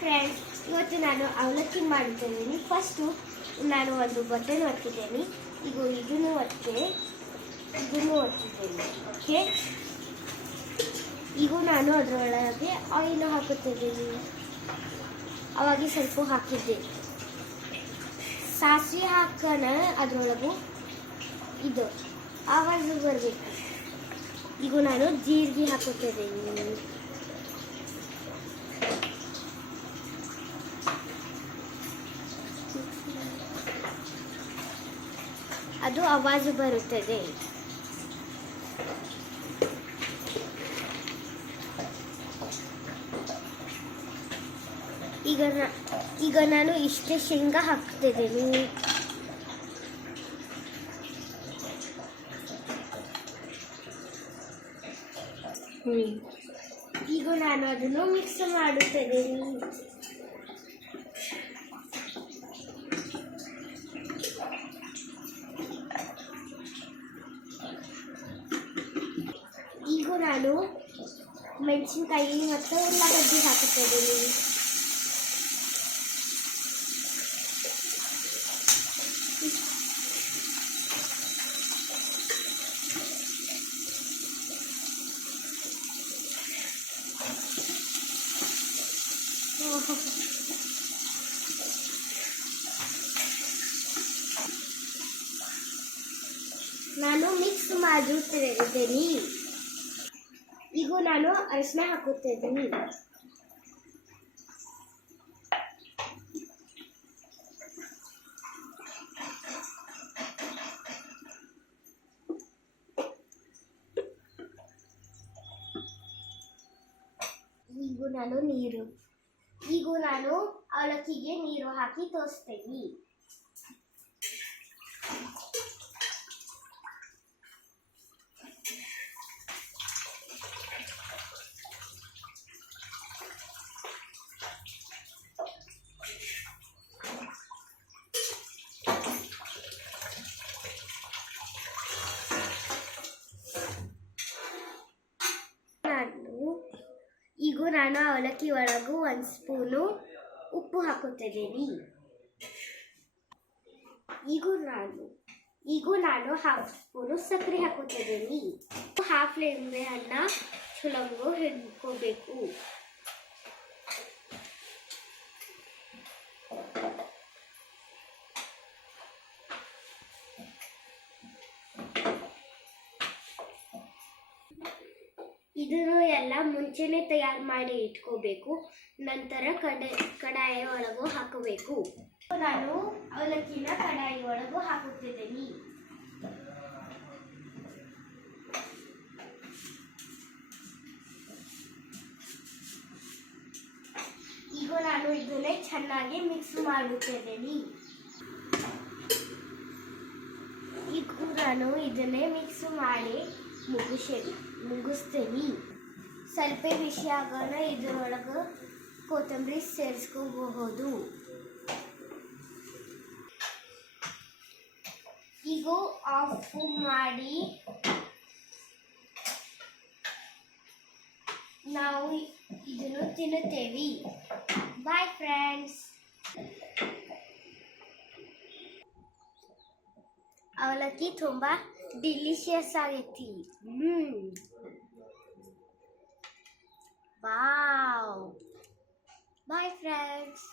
Friends, ಇವತ್ತು ನಾನು ಅವಲಕ್ಕಿ ಮಾಡುತ್ತಿದ್ದೀನಿ. ಫಸ್ಟು ನಾನು ಒಂದು ಬಟನ್ ಒತ್ತಿದ್ದೇನೆ. ಈಗ ಇದನ್ನು ಒತ್ತಿದ್ದೇನೆ. ಓಕೆ, ಈಗ ನಾನು ಅದರೊಳಗೆ ಆಯಿಲ್ ಹಾಕುತ್ತಿದ್ದೀನಿ. ಅವಾಗ ಸ್ವಲ್ಪ ಹಾಕಿದ್ದೆ. ಸಾಸಿವೆ ಹಾಕೋಣ, ಅದರೊಳಗೂ ಇದು ಆವಾಜ್ ಬರಬೇಕು. ಈಗ ನಾನು ಜೀರಿಗೆ ಹಾಕುತ್ತಿದ್ದೀನಿ. ಅದು ಆವಾಜ್ ಬರುತ್ತದೆ. ಈಗ ನಾನು ಇಷ್ಟೇ ಶೇಂಗಾ ಹಾಕ್ತಿದ್ದೀನಿ. ಈಗ ನಾನು ಅದನ್ನು ಮಿಕ್ಸ್ ಮಾಡುತ್ತಿದ್ದೀನಿ. ಈಗ ನಾನು ಮೆಣಸಿನಕಾಯಿ ಮತ್ತು ಉಳ್ಳಾಗಡ್ಡಿ ಹಾಕುತ್ತಿದ್ದೀನಿ. ನಾನು ಮಿಕ್ಸ್ ಮಾಡುತ್ತಿದ್ದೀನಿ. ಈಗ ನಾನು ಅರಿಶಿನ ಹಾಕುತ್ತಿದ್ದೀನಿ. ಈಗ ನಾನು ಅವಲಕ್ಕಿಗೆ ನೀರು ಹಾಕಿ ತೋರಿಸ್ತೇನೆ. ಈಗ ನಾನು ಅವಲಕ್ಕಿ ಒಳಗೂ 1 ಸ್ಪೂನು ಉಪ್ಪು ಹಾಕುತ್ತಿದ್ದೀನಿ. ಈಗ ನಾನು 1/2 ಸ್ಪೂನು ಸಕ್ಕರೆ ಹಾಕುತ್ತಿದ್ದೀನಿ. 1/2 ಲಿಂಬೆ ಹಣ್ಣ ಚಲೋ ಹಿಂಡ್ಕೋಬೇಕು. ಇದನ್ನು ಎಲ್ಲ ಮುಂಚೆನೆ ತಯಾರು ಮಾಡಿ ಇಟ್ಕೋಬೇಕು. ನಂತರ ಕಡಾಯಿ ಒಳಗೂ ಹಾಕಬೇಕು. ನಾನು ಅವಲಕ್ಕಿನ ಕಡಾಯಿ ಒಳಗೂ ಹಾಕುತ್ತಿದ್ದೀನಿ. ಈಗ ನಾನು ಇದನ್ನೇ ಚೆನ್ನಾಗಿ ಮಿಕ್ಸ್ ಮಾಡುತ್ತಿದ್ದೀನಿ. ಈಗ ನಾನು ಇದನ್ನೇ ಮಿಕ್ಸ್ ಮಾಡಿ ಮುಗಿಸ್ತೀನಿ. ಸ್ವಲ್ಪ ಬಿಸಿ ಆಗೋಣ, ಇದರೊಳಗೆ ಕೊತ್ತಂಬರಿ ಸೇರಿಸ್ಕೋಬಹುದು. ಈಗ ಆಫ್ ಮಾಡಿ ನಾವು ಇದನ್ನು ತಿನ್ನುತ್ತೇವೆ. Bye friends. ಅವಲಕ್ಕಿ ತುಂಬಾ ಡಿಲಿಷಿಯಸ್ ಆಗೈತಿ. ವಾವ್. Bye friends.